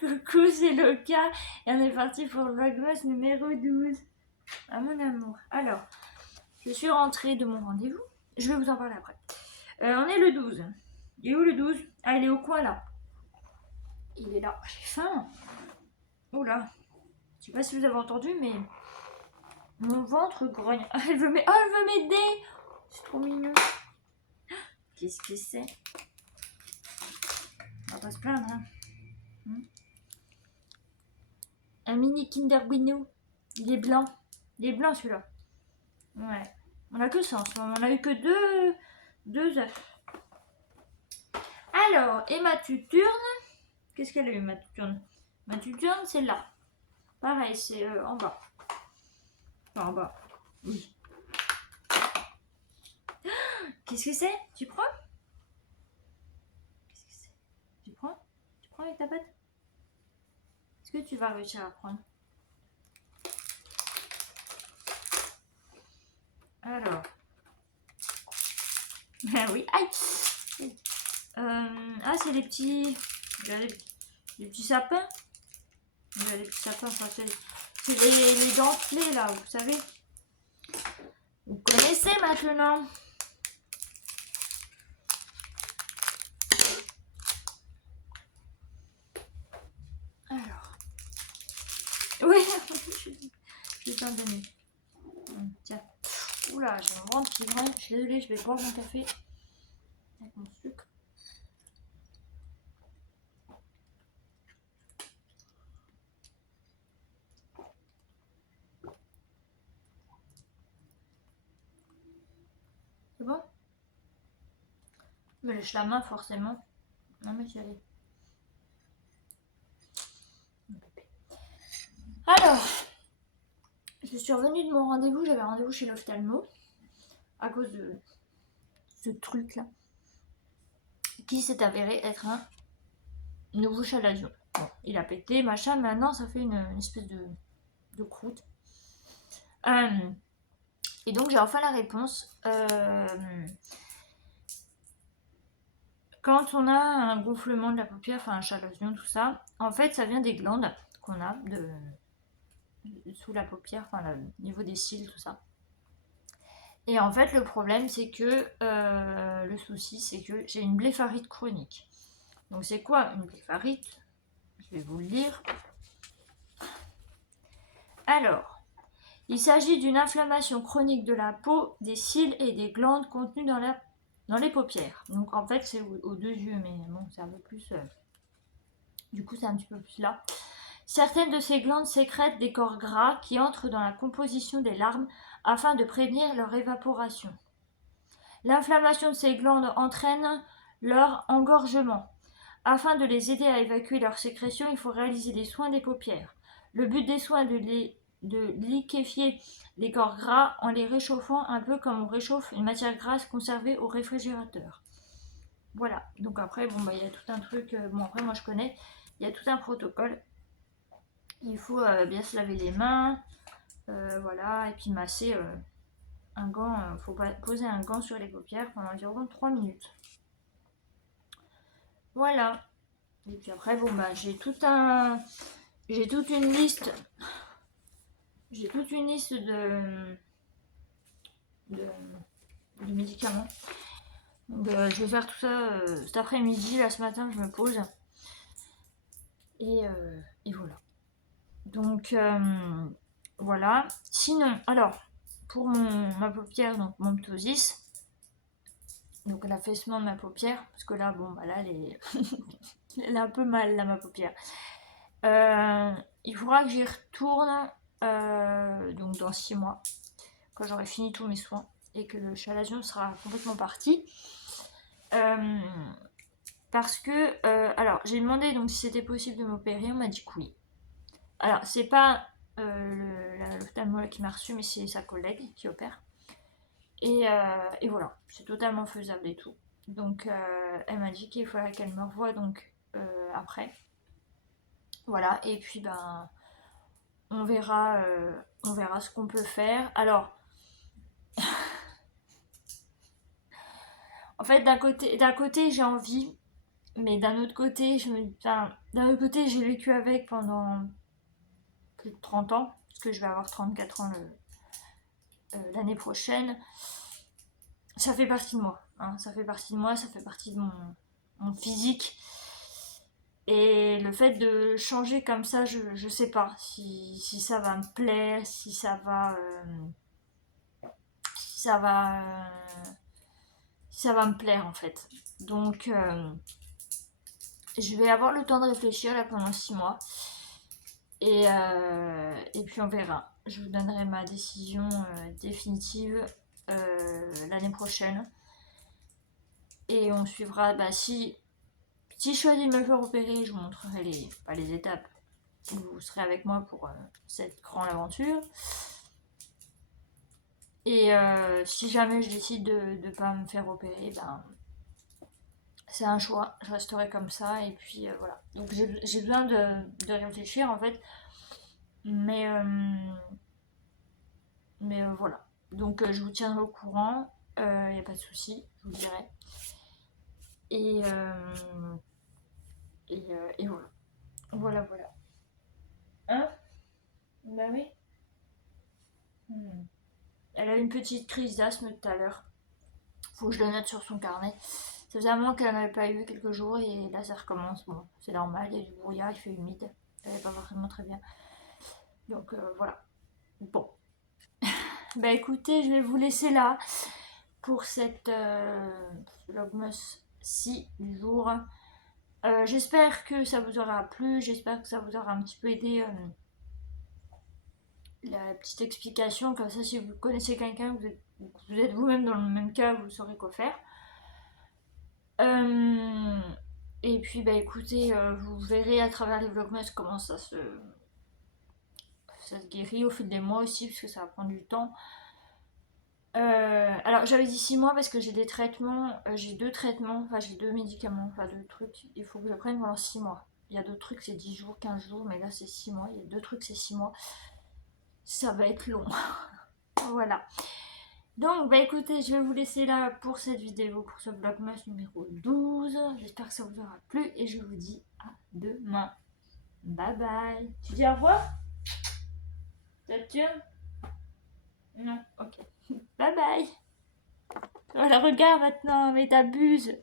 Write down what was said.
Coucou, c'est Loka et on est parti pour le vlogmas numéro 12. À mon amour. Alors, je suis rentrée de mon rendez-vous. Je vais vous en parler après. On est le 12. Il est où le 12? Ah, il est au coin là. Il est là. J'ai faim. Oh là. Je sais pas si vous avez entendu, mais mon ventre grogne. Ah, elle veut m'aider. C'est trop mignon. Qu'est-ce que c'est? On va pas se plaindre, hein. Un mini Kinder Bueno. Il est blanc. Il est blanc celui-là. Ouais. On a que ça en ce moment. On a eu que deux œufs. Alors, et ma tuturne. Qu'est-ce qu'elle a eu, ma tuturne? Ma tuturne, c'est là. Pareil, c'est en bas. Enfin, en bas. Oui. Qu'est-ce que c'est? Tu prends? Qu'est-ce que c'est? Tu prends? Tu prends avec ta patte? Est-ce que tu vas réussir à prendre? Alors. Ah oui. Aïe! Ah, c'est les petits. Les petits sapins. Les petits sapins, enfin, c'est les dentelés là, vous savez. Vous connaissez maintenant. Alors. Oui, je vais t'en donner. Tiens. Oula, j'ai mon ventre qui grogne. Je suis désolée, je vais boire mon café avec mon sucre. C'est bon? Je me lèche la main forcément. Non mais j'y allais. Alors, je suis revenue de mon rendez-vous. J'avais rendez-vous chez l'ophtalmo à cause de ce truc là qui s'est avéré être un nouveau chalazion. Bon, il a pété, machin, maintenant ça fait une espèce de croûte. Et donc j'ai enfin la réponse. Quand on a un gonflement de la paupière, enfin un chalazion, tout ça, en fait ça vient des glandes qu'on a sous la paupière, enfin au niveau des cils, tout ça. Et en fait le problème c'est que, le souci c'est que j'ai une blépharite chronique. Donc c'est quoi une blépharite? Je vais vous le lire. Alors, il s'agit d'une inflammation chronique de la peau, des cils et des glandes contenues dans les paupières. Donc en fait c'est aux deux yeux, mais bon c'est un peu plus... du coup c'est un petit peu plus là. Certaines de ces glandes sécrètent des corps gras qui entrent dans la composition des larmes afin de prévenir leur évaporation. L'inflammation de ces glandes entraîne leur engorgement. Afin de les aider à évacuer leurs sécrétions, il faut réaliser des soins des paupières. Le but des soins est de liquéfier les corps gras en les réchauffant un peu comme on réchauffe une matière grasse conservée au réfrigérateur. Voilà, donc après, bon, bah, y a tout un truc, bon après moi je connais, il y a tout un protocole. Il faut bien se laver les mains, voilà, et puis masser un gant, il faut poser un gant sur les paupières pendant environ 3 minutes. Voilà. Et puis après, bon bah j'ai toute une liste. J'ai toute une liste de médicaments. Donc je vais faire tout ça cet après-midi. Là ce matin je me pose. Et voilà. Donc voilà. Sinon, alors, pour ma paupière, donc mon ptosis, donc l'affaissement de ma paupière, parce que là, bon, bah là, elle est un peu mal, là, ma paupière. Il faudra que j'y retourne donc dans 6 mois, quand j'aurai fini tous mes soins et que le chalazion sera complètement parti. Parce que, alors, j'ai demandé donc si c'était possible de m'opérer, on m'a dit que oui. Alors, c'est pas l'ophtalmologue qui m'a reçu, mais c'est sa collègue qui opère. Et voilà, c'est totalement faisable et tout. Donc, elle m'a dit qu'il fallait qu'elle me revoie donc après. Voilà, et puis ben, on verra ce qu'on peut faire. Alors, en fait, d'un côté, j'ai envie Mais d'un autre côté, j'ai vécu avec pendant plus de 30 ans, parce que je vais avoir 34 ans l'année prochaine. Ça fait partie de moi, hein, ça fait partie de moi, ça fait partie de mon physique. Et le fait de changer comme ça, je sais pas si ça va me plaire, si ça va, si ça va, si ça va me plaire en fait. Donc, je vais avoir le temps de réfléchir là pendant 6 mois. Et puis on verra. Je vous donnerai ma décision définitive l'année prochaine. Et on suivra, si je choisis de me faire opérer, je vous montrerai les étapes. Vous serez avec moi pour cette grande aventure. Et si jamais je décide de ne pas me faire opérer, c'est un choix. Je resterai comme ça. Et puis voilà. Donc j'ai besoin de réfléchir en fait. Mais, voilà. Donc je vous tiendrai au courant. Il n'y a pas de souci, je vous dirai. Et, et voilà. Voilà, voilà. Hein? Bah oui. Elle a eu une petite crise d'asthme tout à l'heure. Faut que je le note sur son carnet. Ça faisait un moment qu'elle n'en avait pas eu quelques jours et là ça recommence. Bon, c'est normal, il y a du brouillard, il fait humide. Elle n'est pas forcément très bien. Donc voilà. Bon. Bah écoutez, je vais vous laisser là pour cette vlogmas 6 du jour. J'espère que ça vous aura plu, j'espère que ça vous aura un petit peu aidé la petite explication, comme ça si vous connaissez quelqu'un, vous êtes vous-même dans le même cas, vous saurez quoi faire. Et puis bah écoutez, vous verrez à travers les vlogmas comment ça se guérit au fil des mois aussi, parce que ça va prendre du temps. Alors j'avais dit 6 mois parce que j'ai des traitements, j'ai 2 traitements, enfin j'ai 2 médicaments, enfin 2 trucs, il faut que je prenne pendant 6 mois. Il y a d'autres trucs c'est 10 jours, 15 jours, mais là c'est 6 mois, il y a 2 trucs c'est 6 mois. Ça va être long. Voilà. Donc bah écoutez, je vais vous laisser là pour cette vidéo, pour ce vlogmas numéro 12. J'espère que ça vous aura plu et je vous dis à demain. Bye bye. Tu dis au revoir? T'es sûr? Non, ok. Bye bye. Voilà, regarde maintenant, mais t'abuses.